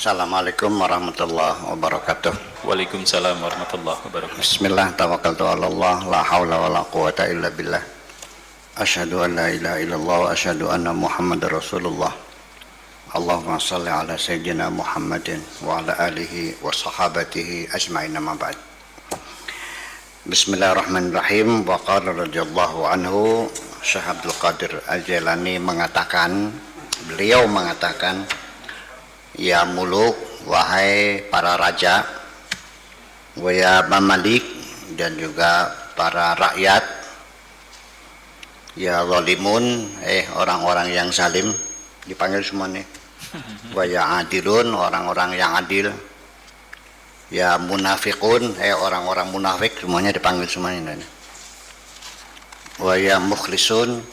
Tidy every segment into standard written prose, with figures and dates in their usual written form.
Assalamualaikum warahmatullahi wabarakatuh. Waalaikumsalam warahmatullahi wabarakatuh. Bismillah, tawakkaltu ala Allah, la haula wa la quwata illa billah. Asyhadu an la ilaha illallah wa asyhadu anna Muhammadar Rasulullah. Allahumma shalli ala sayyidina Muhammadin wa ala alihi wa sahabatihi ajma'in, amma ba'd. Bismillahirrahmanirrahim. Wa qala radhiyallahu anhu, Syekh Abdul Qadir Al-Jailani beliau mengatakan, ya muluk, wahai para raja, wa ya mamalik, dan juga para rakyat, ya zalimun, orang-orang yang zalim, dipanggil semua nih, wa ya adilun, orang-orang yang adil, ya munafiqun, orang-orang munafik, semuanya dipanggil semuanya ini, wa ya mukhlisun,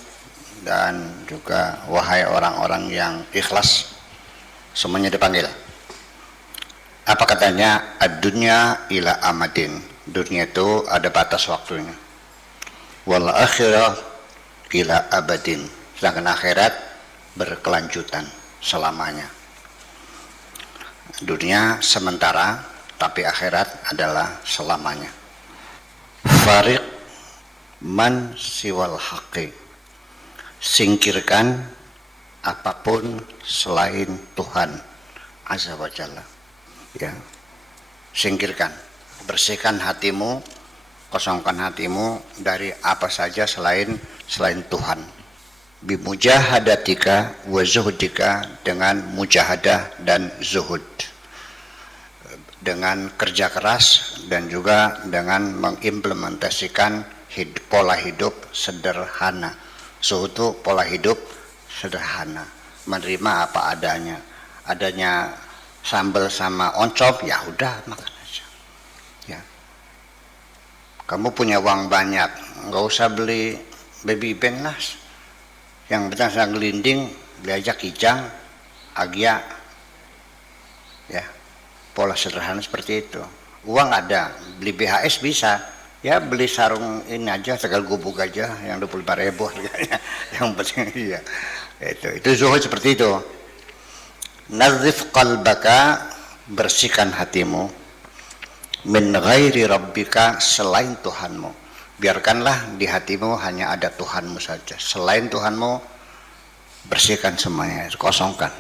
dan juga wahai orang-orang yang ikhlas, semuanya dipanggil. Apa katanya? Ad-dunya ila amadin, dunia itu ada batas waktunya. Wal akhirah ila abadin, sedangkan akhirat berkelanjutan selamanya. Dunia sementara, tapi akhirat adalah selamanya. Fariq man siwal haqqi, singkirkan apapun selain Tuhan Azza wa Jalla, ya, singkirkan, bersihkan hatimu, kosongkan hatimu dari apa saja selain Tuhan. Bimujahadatika wa zuhudika, dengan mujahadah dan zuhud, dengan kerja keras dan juga dengan mengimplementasikan pola hidup sederhana. Zuhud itu pola hidup sederhana, menerima apa adanya sambal sama oncom, ya udah makan aja, ya. Kamu punya uang banyak, nggak usah beli baby band lah, yang penting saya gelinding, beli aja kijang, agya, ya, pola sederhana seperti itu. Uang ada, beli BHS bisa, ya beli sarung ini aja, tegal gubuk aja yang 25.000 yang penting, iya, itu zuhud seperti itu. Nazif qalbaka, bersihkan hatimu, min ghairi rabbika, selain Tuhanmu. Biarkanlah di hatimu hanya ada Tuhanmu saja, selain Tuhanmu bersihkan semuanya, kosongkan.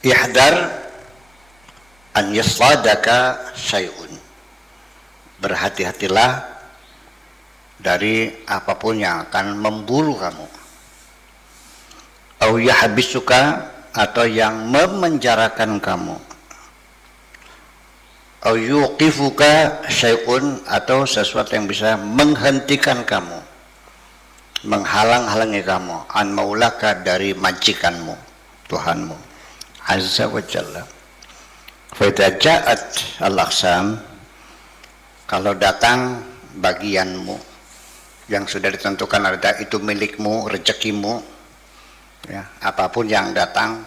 Ihdar an yasladaka syai'un, berhati-hatilah dari apapun yang akan memburu kamu. Au yahbisuka, atau yang memenjarakan kamu. Au yuqifuka syai'un, atau sesuatu yang bisa menghentikan kamu, menghalang-halangi kamu, an maulaka, dari majikanmu, Tuhanmu Azza wa Jalla. Fa idza ja'at al-aqsam, kalau datang bagianmu yang sudah ditentukan, ada itu milikmu, rezekimu, ya, apapun yang datang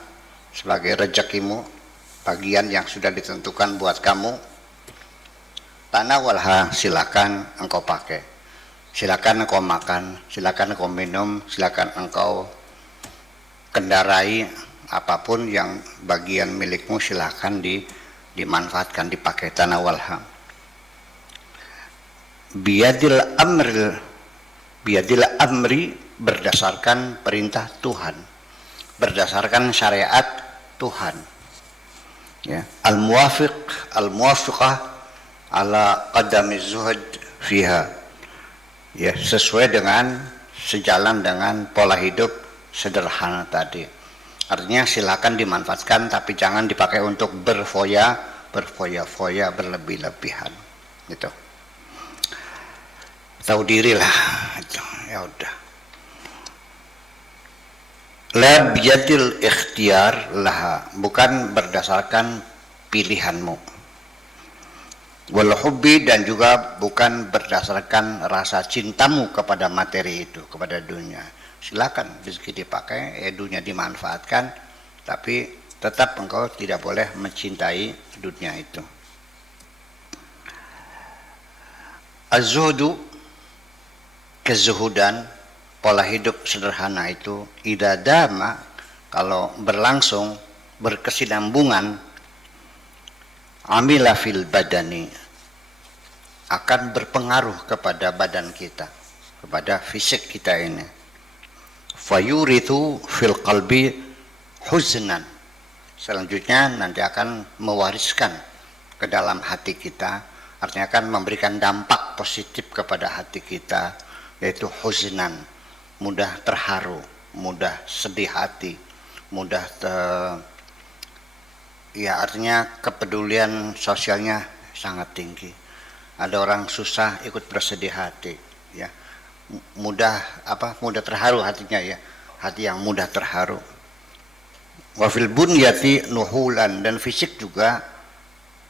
sebagai rezekimu, bagian yang sudah ditentukan buat kamu, tanawalha, silakan engkau pakai, silakan engkau makan, silakan engkau minum, silakan engkau kendarai, apapun yang bagian milikmu silakan dimanfaatkan, dipakai. Tanawalha biyadil amri, berdasarkan perintah Tuhan, berdasarkan syariat Tuhan, ya. Al-muwafiqah ala qadami zuhud fiha, ya, sesuai dengan, sejalan dengan pola hidup sederhana tadi. Artinya silakan dimanfaatkan, tapi jangan dipakai untuk berfoya-foya, berlebih-lebihan, gitu. Tahu diri lah, ya udah. La biyadil ikhtiar laha, bukan berdasarkan pilihanmu. Wal hubbi, dan juga bukan berdasarkan rasa cintamu kepada materi itu, kepada dunia. Silakan rezeki dipakai, dunia dimanfaatkan, tapi tetap engkau tidak boleh mencintai dunia itu. Az-zuhdu, kezuhudan, pola hidup sederhana itu, idadama, kalau berlangsung, berkesinambungan, amila fil badani, akan berpengaruh kepada badan kita, kepada fisik kita ini. Fayurithu fil qalbi huznan, selanjutnya nanti akan mewariskan ke dalam hati kita, artinya akan memberikan dampak positif kepada hati kita, yaitu huznan, mudah terharu, mudah sedih hati, mudah ya artinya kepedulian sosialnya sangat tinggi. Ada orang susah ikut bersedih hati, ya. Mudah terharu hatinya, ya. Hati yang mudah terharu. Wa fil bunyati nuhulan, dan fisik juga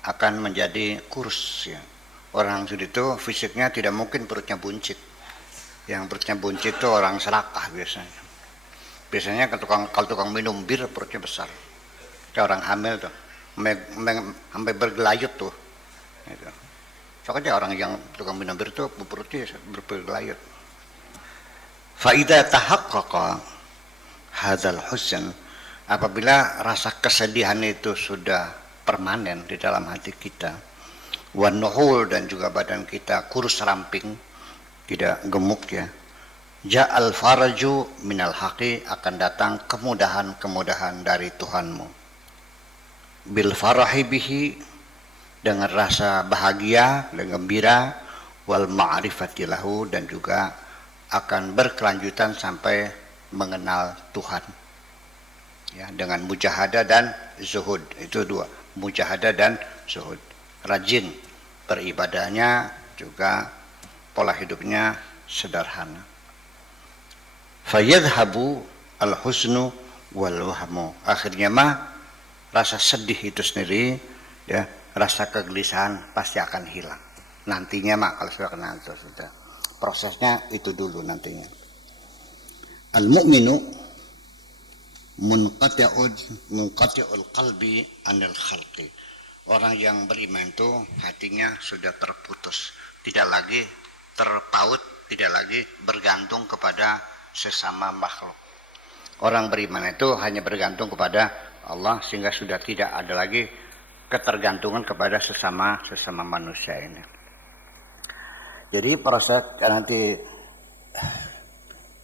akan menjadi kurus, ya. Orang itu fisiknya tidak mungkin perutnya buncit. Yang perutnya buncit itu orang serakah biasanya. Biasanya kalau tukang minum bir perutnya besar. Kayak orang hamil tuh, sampai bergelayut tuh. Gitu. Soalnya orang yang tukang minum bir tuh perutnya bergelayut. Faida tahaqqaqa hadzal huzn, apabila rasa kesedihan itu sudah permanen di dalam hati kita, wan nuhul, dan juga badan kita kurus ramping, tidak gemuk, ya. Ja'al faraju minal haqi, akan datang kemudahan-kemudahan dari Tuhanmu. Bil farahi bihi, dengan rasa bahagia dan gembira, wal ma'rifati lahu, dan juga akan berkelanjutan sampai mengenal Tuhan, ya, dengan mujahadah dan zuhud. Itu dua, mujahadah dan zuhud. Rajin beribadahnya, juga pola hidupnya sederhana. Fayadhabu al-husnu wal wahmu, akhirnya rasa sedih itu sendiri, ya, rasa kegelisahan pasti akan hilang. Nantinya kalau sudah kenal itu sudah. Prosesnya itu dulu nantinya. Al-mu'minu munqati'ul qalbi anil khalqi. Orang yang beriman itu hatinya sudah terputus, tidak lagi terpaut, tidak lagi bergantung kepada sesama makhluk. Orang beriman itu hanya bergantung kepada Allah, sehingga sudah tidak ada lagi ketergantungan kepada sesama manusia ini. Jadi proses nanti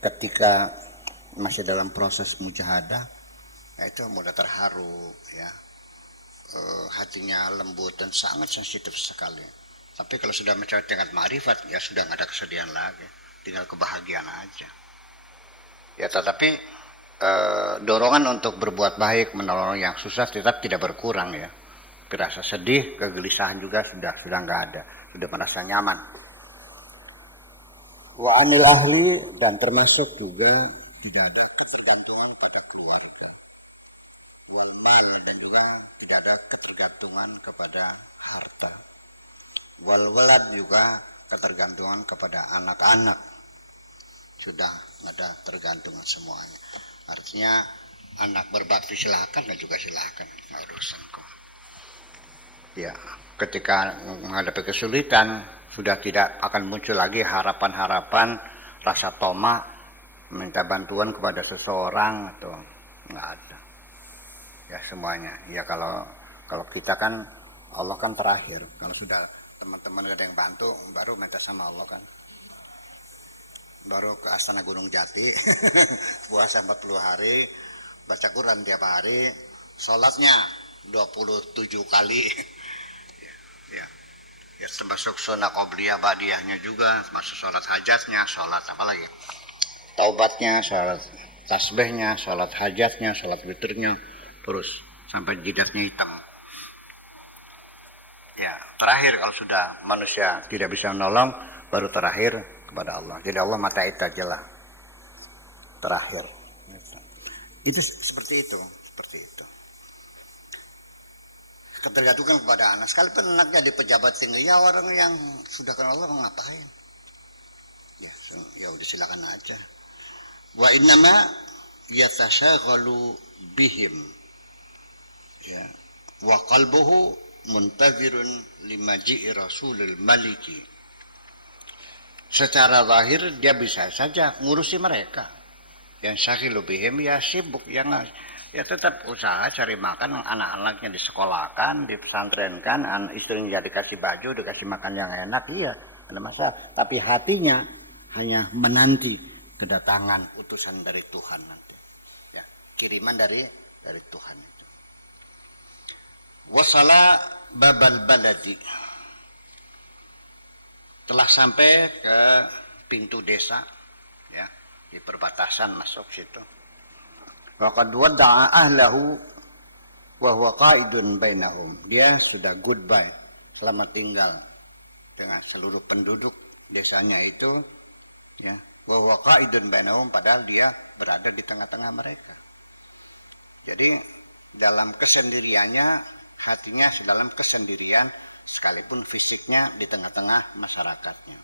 ketika masih dalam proses mujahadah, itu mudah terharu, ya, hatinya lembut dan sangat sensitif sekali. Tapi kalau sudah mencapai tingkat ma'rifat, ya sudah nggak ada kesedihan lagi, tinggal kebahagiaan aja. Ya, tetapi dorongan untuk berbuat baik, menolong yang susah tetap tidak berkurang, ya. Rasa sedih, kegelisahan juga sudah nggak ada, sudah merasa nyaman. Wa anil ahli, dan termasuk juga tidak ada ketergantungan pada keluarga. Wal mal, dan juga tidak ada ketergantungan kepada harta. Wal walad, juga ketergantungan kepada anak-anak. Sudah nggak ada tergantungan semuanya. Artinya anak berbakti silakan, dan juga silakan, nggak urusan kok. Ya, ketika menghadapi kesulitan sudah tidak akan muncul lagi harapan-harapan, rasa tamak, minta bantuan kepada seseorang, atau nggak ada. Ya semuanya. Ya kalau kita kan Allah kan terakhir. Kalau sudah teman-teman ada yang bantu, baru minta sama Allah kan. Baru ke Astana Gunung Jati, puasa 40 hari, baca Quran tiap hari, sholatnya 27 kali. Ya termasuk sunnah qobliyah ba'diyahnya juga, termasuk sholat hajatnya, sholat apa lagi, taubatnya, sholat tasbihnya, sholat hajatnya, sholat witirnya, terus sampai jidatnya hitam. Ya terakhir kalau sudah manusia tidak bisa menolong, baru terakhir kepada Allah. Jadi Allah mata itu aja lah terakhir. Itu seperti itu. Ketergantungan kepada anak, sekalipun anaknya di pejabat tinggi, ya orang yang sudah kenal Allah ngapain? Ya udah silakan aja. Wa innama yatashaghalu bihim, ya, wa qalbuhu muntazirun limaji'i rasulil maliki. Secara zahir dia bisa saja ngurusi mereka, yang syaghilu bihim, ya sibuk, yang ya tetap usaha cari makan, anak-anaknya disekolahkan, dipesantrenkan, istrinya dikasih baju, dikasih makan yang enak, iya, ada masalah. Tapi hatinya hanya menanti kedatangan utusan dari Tuhan nanti, ya, kiriman dari Tuhan itu. Wasala babal baladi, telah sampai ke pintu desa, ya, di perbatasan masuk situ. Waqad wada'a ahlahu wa huwa qa'idun bainahum. Dia sudah goodbye, selamat tinggal dengan seluruh penduduk desanya itu, ya. Wa huwa qa'idun bainahum, padahal dia berada di tengah-tengah mereka. Jadi dalam kesendiriannya, hatinya dalam kesendirian, sekalipun fisiknya di tengah-tengah masyarakatnya.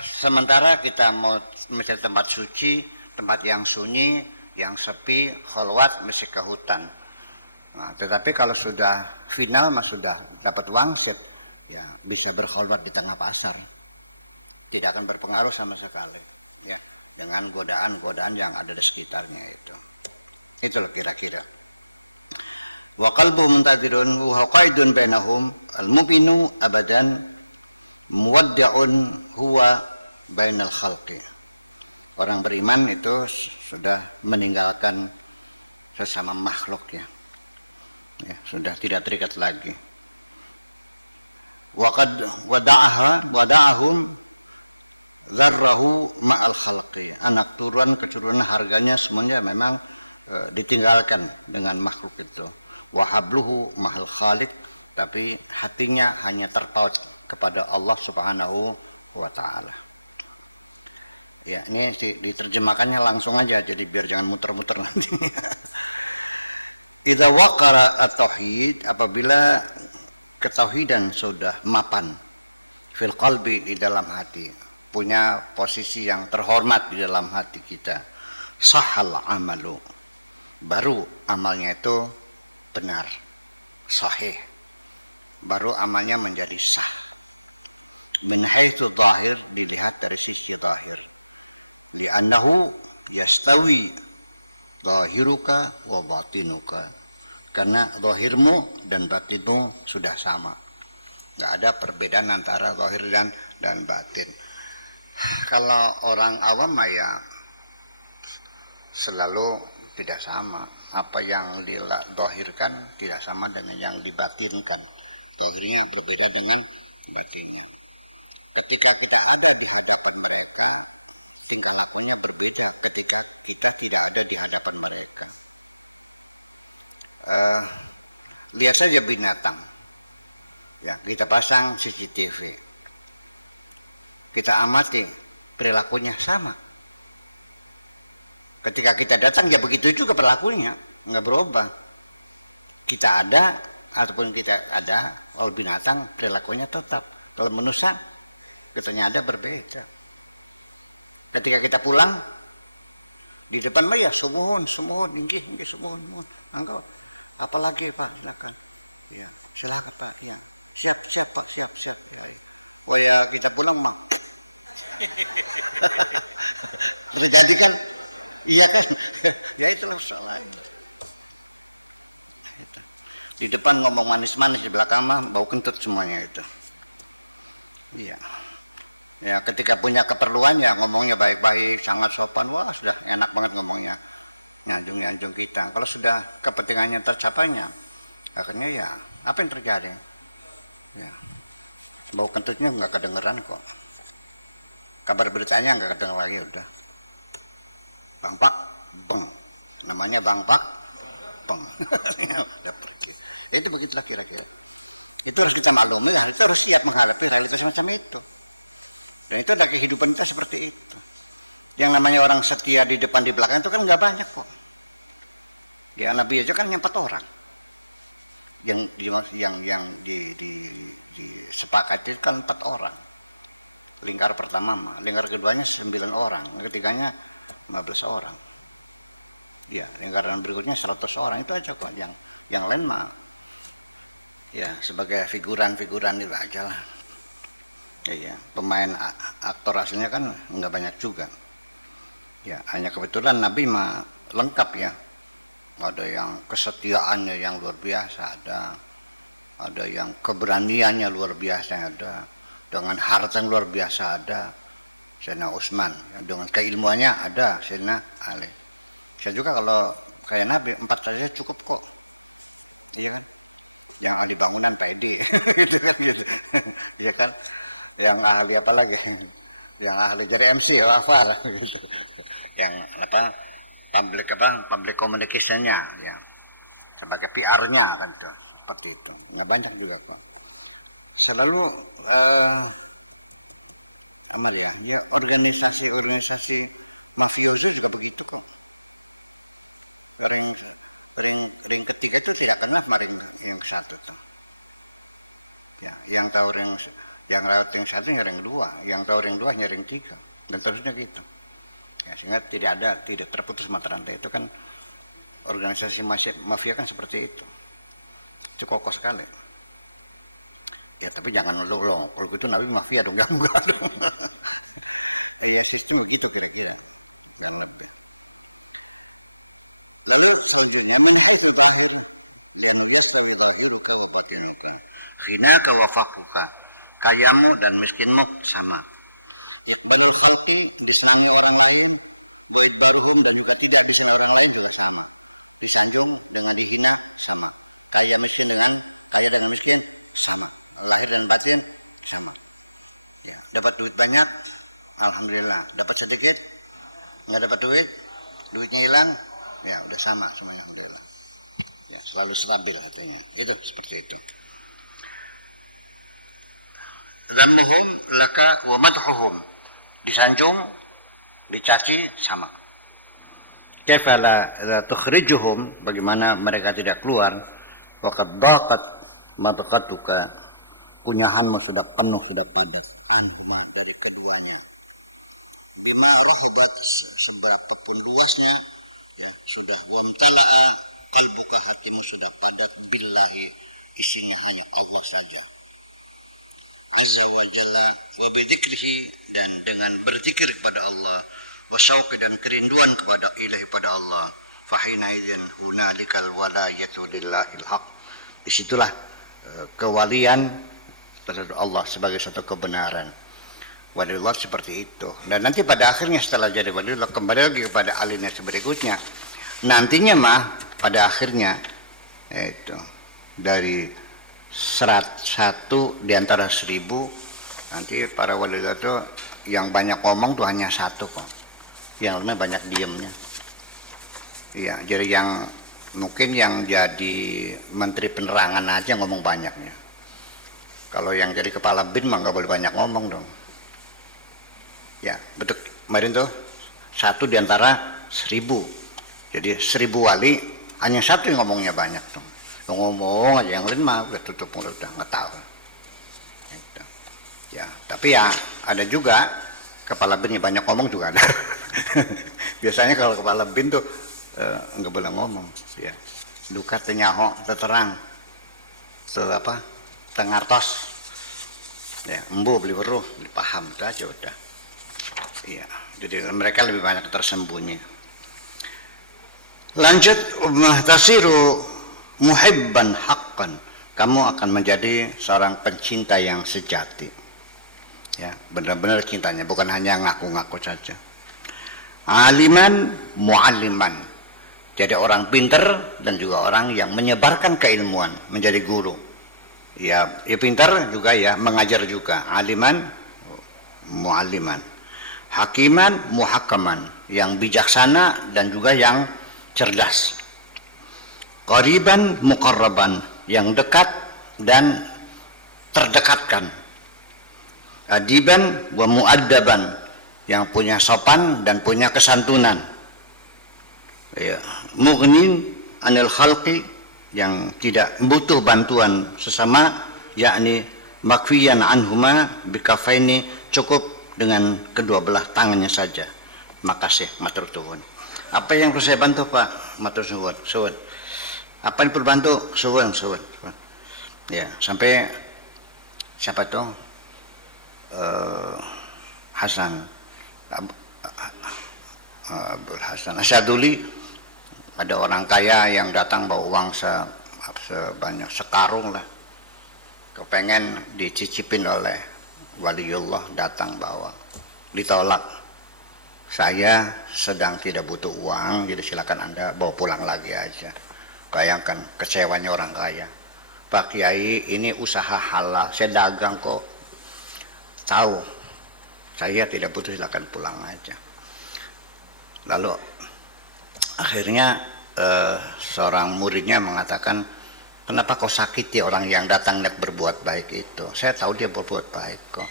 Sementara kita mau mencari tempat suci, tempat yang sunyi, yang sepi, khalwat, mesti ke hutan. Nah, tetapi kalau sudah final, sudah dapat wangsit, ya bisa berkhalwat di tengah pasar, tidak akan berpengaruh sama sekali, ya, dengan godaan-godaan yang ada di sekitarnya itu. Itulah kira-kira. Wa qalbu muntadirun wa qaidun bainahum al-mu'minu abadan muwaddi'un huwa bainal khalqi. Orang beriman itu sudah meninggalkan sesama makhluk, ya, sudah tidak terikat lagi. Waqad wada'ahum dzarrahu ma'al khalqi. Anak turunan keturunan harganya semuanya memang ditinggalkan dengan makhluk itu. Wa habluhu ma'al khaliq, tapi hatinya hanya terpaut kepada Allah Subhanahu wa taala. Ya, ini diterjemahkannya langsung aja, jadi biar jangan muter-muter nanti. Idza waqara at-tauhid, apabila ketauhidan sudah mapan fil qalbi, di dalam hati, punya posisi yang terhormat di dalam hati kita, sahal amalu, baru amalnya itu benar, sahih, baru amalnya menjadi sah. Min haitsu zahir, dilihat dari sisi zahir. Li'annahu yastawi zahiruka wa batinuka, karena zahirmu dan batinmu sudah sama, nggak ada perbedaan antara zahir dan batin. Kalau orang awam ya selalu tidak sama, apa yang dizahirkan tidak sama dengan yang dibatinkan, zahirnya berbeda dengan batinnya. Ketika kita ada di hadapan mereka, tingkah lakunya berbeda ketika kita tidak ada di hadapan mereka. Lihat saja binatang, ya, kita pasang CCTV, kita amati, perilakunya sama. Ketika kita datang ya begitu juga perilakunya, nggak berubah. Kita ada ataupun kita ada, kalau binatang perilakunya tetap. Kalau manusia katanya ada, berbeda. Ketika kita pulang, di depan mah ya sumuhun, inggih, sumuhun, engkau apalagi Pak, silakan. Ya, silakan Pak, ya. Siap Pak, siap. Ya. Oh ya, kita pulang mah. Terjadi kan? Iya kan? Ya itulah soalnya. Di depan ngomong manis-manis, di belakang mah bau kentut semuanya itu. Iya. Ya, ketika punya keperluan ya ngomongnya baik-baik, sangat sopan, wah sudah enak banget ngomongnya, nyanjung kita. Kalau sudah kepentingannya tercapainya, akhirnya ya apa yang terjadi? Ya, bau kentutnya nggak kedengeran kok, kabar beritanya nggak kedengeran lagi, udah Bang Pak, beng, namanya Bang Pak, beng, udah pergi. Itu begitulah kira-kira. Itu harus kita maklumi, kita harus siap menghadapi realitas semacam itu. Dan itu ada kehidupan kita seperti itu. Yang namanya orang setia di depan di belakang itu kan nggak banyak kok. Ya Nabi aja kan yang 4 orang. Yang disepakati itu kan 4 orang. Lingkar pertama, lingkar keduanya 9 orang, ketiganya 15 orang. Ya, lingkaran berikutnya 100 orang, itu aja kok. Yang lain mah ya sebagai figuran-figuran itu aja lah. Iya, pemain aktor aslinya kan nggak banyak juga. Ya, hanya kebetulan Nabi mah lengkap ya. Ada yang kesetiaannya yang luar biasa, ada yang keberaniannya luar biasa, ada dengan harta yang luar biasa, ada Sayyidina Utsman, dengan keilmuannya ada Sayyidina Ali. Saya juga kalau kayak Nabi 4 saja cukup kok, iya kan? Yang ahli bangunan Pak Edi, gitu kan gitu, iya kan? Yang ahli apa lagi? Yang ahli jadi MC Wafar, gitu. Yang public communication-nya, ya, sebagai PR-nya kan itu, seperti itu. Nggak banyak juga kok. Selalu amal ya, organisasi mafioso juga begitu kok. Ring ketiga itu tidak kenal sama ring yang satu tuh. Ya, yang tahu ring satu ring dua, yang tahu ring dua ring tiga, dan terusnya gitu. Ya, sehingga tidak terputus mata rantai. Itu kan organisasi mafia kan seperti itu. Itu kokoh sekali. Ya tapi jangan lo kalau gitu Nabi mafia dong, enggak dong. Ya sistem begitu kira-kira, kan lebih. Lalu selanjutnya min haitsu zahir lianu yastawi zahiruka wa batinuka ghinaka wa faqruka, kayamu dan miskinmu sama. Iqbalul khalqi, disenangi orang lain, wa idbaruhum, dan juga tidak disenangi orang lain juga sama. Disanjung dengan dihina sama. Kaya dengan miskin sama. Lahir dan batin sama. Ya, dapat duit banyak, alhamdulillah. Dapat sedikit, nggak dapat duitnya hilang, ya udah sama semuanya, alhamdulillah. Ya, selalu stabil katanya. Itu seperti itu. Dhammuhum laka wa madhuhum, disanjung, dicaci sama. Kaifa la tukhrijuhum, bagaimana mereka tidak keluar, wa qad daqat madqatuka, kunyahanmu sudah penuh, sudah padat, anhuma, dari keduanya. Bima rahubat, seberapapun luasnya, ya sudah, wamtala'a qalbuka, hatimu sudah padat, billahi, isinya hanya Allah saja. Azza wa jalla wa bidzikrihi, dan dengan berzikir kepada Allah, wa syauqi, dan kerinduan kepada ilahi, pada Allah. Fahina idzin hunalikal walayatu lillahil haq, disitulah kewalian terhadap Allah sebagai satu kebenaran. Waliullah seperti itu. Dan nanti pada akhirnya setelah jadi waliullah kembali lagi kepada alinea berikutnya. Nantinya mah pada akhirnya itu dari 100 di antara 1000, nanti para waliullah itu yang banyak ngomong tuh hanya 1 kok. Yang lainnya banyak diemnya. Iya, jadi yang mungkin yang jadi menteri penerangan aja ngomong banyaknya. Kalau yang jadi kepala bin mah nggak boleh banyak ngomong dong. Ya, betul. Kemarin tuh 1 di antara 1000. Jadi 1000 wali, hanya 1 yang ngomongnya banyak dong. Ngomong aja, yang lain mah udah tutup mulut, udah nggak tahu. Gitu. Ya, tapi ya ada juga kepala bin yang banyak ngomong juga ada. Biasanya kalau kepala bin tuh nggak boleh ngomong. Ya, duka tenyaho terterang, tengartos, ya embu beli weruh, beli paham, itu aja udah. Iya, jadi mereka lebih banyak tersembunyi. Lanjut, tasiru muhibban haqqan, kamu akan menjadi seorang pencinta yang sejati. Ya, benar-benar cintanya, bukan hanya ngaku-ngaku saja. Aliman mualliman, jadi orang pintar dan juga orang yang menyebarkan keilmuan, menjadi guru. Ya pintar juga ya, mengajar juga. Aliman mualliman, hakiman muhakaman, yang bijaksana dan juga yang cerdas. Qariban muqarraban, yang dekat dan terdekatkan. Adiban wa muaddaban, yang punya sopan dan punya kesantunan. Ya, mughnin anil khalqi, yang tidak butuh bantuan sesama, yakni makfiyan anhuma bikafaini, cukup dengan kedua belah tangannya saja. Makasih, matur suwun. Apa yang perlu saya bantu Pak? Matur suwun. Apa yang perlu bantu? Suwun. Ya, sampai siapa tuh? Hasan Abdul Hasan Asyaduli Ada orang kaya yang datang bawa uang sebanyak sekarung lah, kepengen dicicipin oleh waliullah, datang bawa, ditolak. Saya sedang tidak butuh uang, jadi silakan Anda bawa pulang lagi aja. Bayangkan kecewanya orang kaya. Pak Kiai, ini usaha halal, saya dagang kok. Tahu, saya tidak butuh, silakan pulang aja. Lalu akhirnya seorang muridnya mengatakan, kenapa kau sakiti orang yang datang niat berbuat baik itu? Saya tahu dia berbuat baik kok.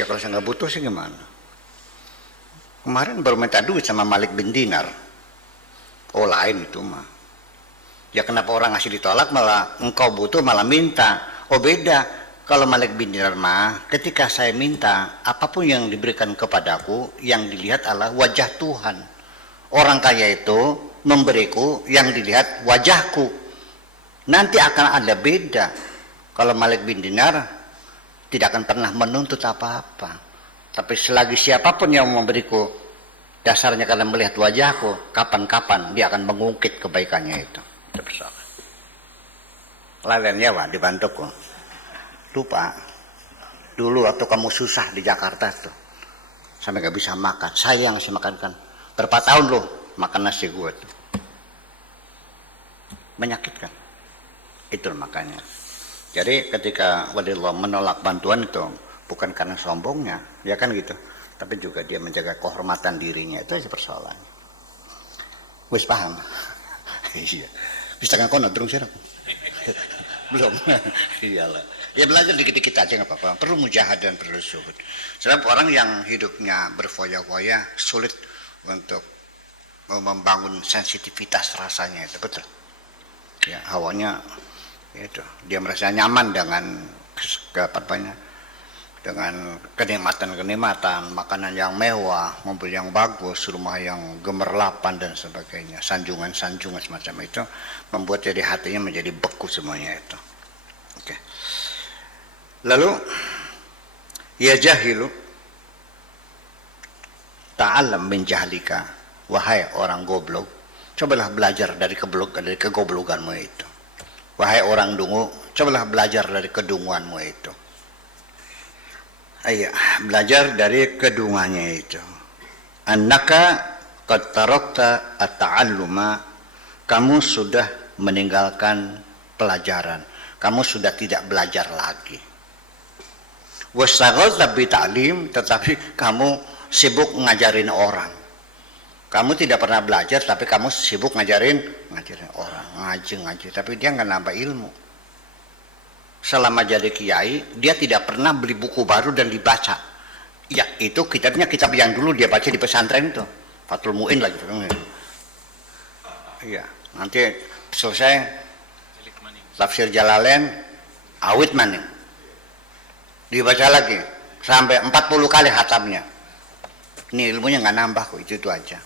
Ya kalau saya nggak butuh sih gimana? Kemarin baru minta duit sama Malik bin Dinar. Oh lain itu mah. Ya kenapa orang ngasih ditolak malah engkau butuh malah minta? Oh beda. Kalau Malik bin Dinar mah ketika saya minta apapun yang diberikan kepadaku yang dilihat adalah wajah Tuhan. Orang kaya itu memberiku yang dilihat wajahku. Nanti akan ada beda. Kalau Malik bin Dinar tidak akan pernah menuntut apa-apa. Tapi selagi siapapun yang memberiku dasarnya karena melihat wajahku, kapan-kapan dia akan mengungkit kebaikannya itu. Itu persoalan. Lainnya wah dibantuku. Lupa. Dulu waktu kamu susah di Jakarta tuh, sampai gak bisa makan, saya yang ngasih makan kan. Berapa tahun loh makan nasi gue tuh. Menyakitkan. Itu makanya. Jadi ketika waliullah menolak bantuan itu bukan karena sombongnya, ya kan gitu. Tapi juga dia menjaga kehormatan dirinya, itu aja persoalannya. Wis paham? Iya. Wis tengah kono terus saya belum. Iyalah. Ya belajar dikit-dikit aja nggak apa-apa. Perlu mujahadah dan perlu zuhud. Sebab orang yang hidupnya berfoya-foya sulit untuk membangun sensitivitas rasanya itu, betul. Ya, hawanya itu dia merasa nyaman dengan dengan kenikmatan-kenikmatan, makanan yang mewah, mobil yang bagus, rumah yang gemerlapan dan sebagainya, sanjungan-sanjungan semacam itu membuat jadi hatinya menjadi beku semuanya itu. Oke. Lalu ya jahilu ta'allam min jahlika, wahai orang goblok, cobalah belajar dari kegoblokanmu itu. Wahai orang dungu, cobalah belajar dari kedunguanmu itu. Iya, belajar dari kedungannya itu. Annaka qad tarakta at-ta'alluma, kamu sudah meninggalkan pelajaran, kamu sudah tidak belajar lagi. Wastaghalta bi ta'lim, tetapi kamu sibuk ngajarin orang. Kamu tidak pernah belajar tapi kamu sibuk ngajarin orang, ngaji, tapi dia nggak nambah ilmu. Selama jadi kiai, dia tidak pernah beli buku baru dan dibaca. Ya, itu kitabnya kitab yang dulu dia baca di pesantren itu. Fathul Mu'in lagi. Iya, nanti selesai tafsir Jalalain, awit maning. Dibaca lagi sampai 40 kali khatamnya. Ini ilmunya nggak nambah kok, itu aja.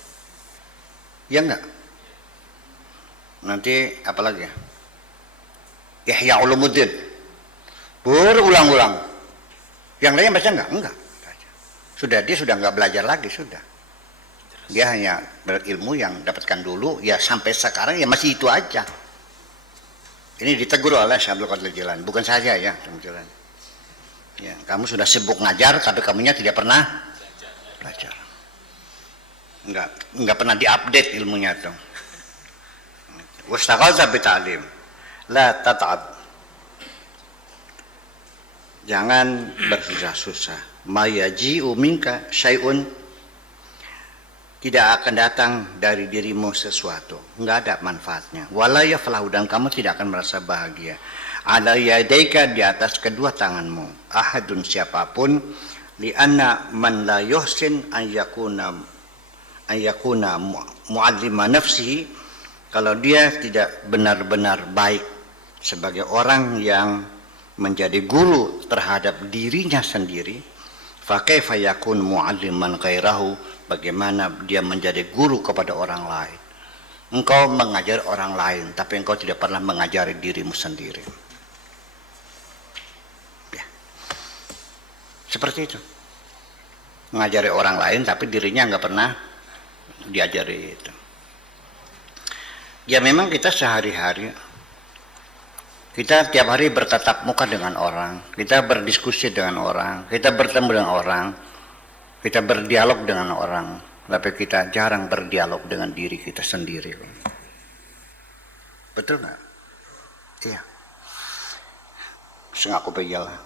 Ya enggak? Nanti apa lagi? Ihya Ulumuddin. Berulang-ulang. Yang lain baca enggak? Sudah, dia sudah enggak belajar lagi, sudah. Dia hanya berilmu yang dapatkan dulu, ya sampai sekarang ya masih itu aja. Ini ditegur oleh Syekh Abdul Qadir Jilani, bukan saja ya, teman-teman. Ya, kamu sudah sibuk ngajar tapi kamunya tidak pernah belajar. Enggak pernah diupdate ilmunya tuh. Wastaghalta bi ta'lim. La tat'ab. Jangan bersusah-susah. Ma yaji'u minka syai'un, tidak akan datang dari dirimu sesuatu, enggak ada manfaatnya. Wala yaflahu, dan kamu tidak akan merasa bahagia. Ala yadaika, di atas kedua tanganmu. Ahadun, siapapun, li'anna man la yuhsin an yakuna mu'allima nafsihi, kalau dia tidak benar-benar baik sebagai orang yang menjadi guru terhadap dirinya sendiri, fa kaifa yakun mu'alliman ghairahu, bagaimana dia menjadi guru kepada orang lain. Engkau mengajar orang lain tapi engkau tidak pernah mengajari dirimu sendiri. Ya. Seperti itu. Mengajari orang lain tapi dirinya enggak pernah diajari itu. Ya memang kita sehari-hari, kita tiap hari bertatap muka dengan orang, kita berdiskusi dengan orang, kita bertemu dengan orang, kita berdialog dengan orang, tapi kita jarang berdialog dengan diri kita sendiri. Betul nggak? Iya. Sengaku bejalah.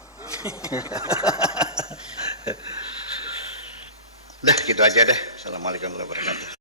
Udah gitu aja deh. Assalamualaikum warahmatullahi wabarakatuh.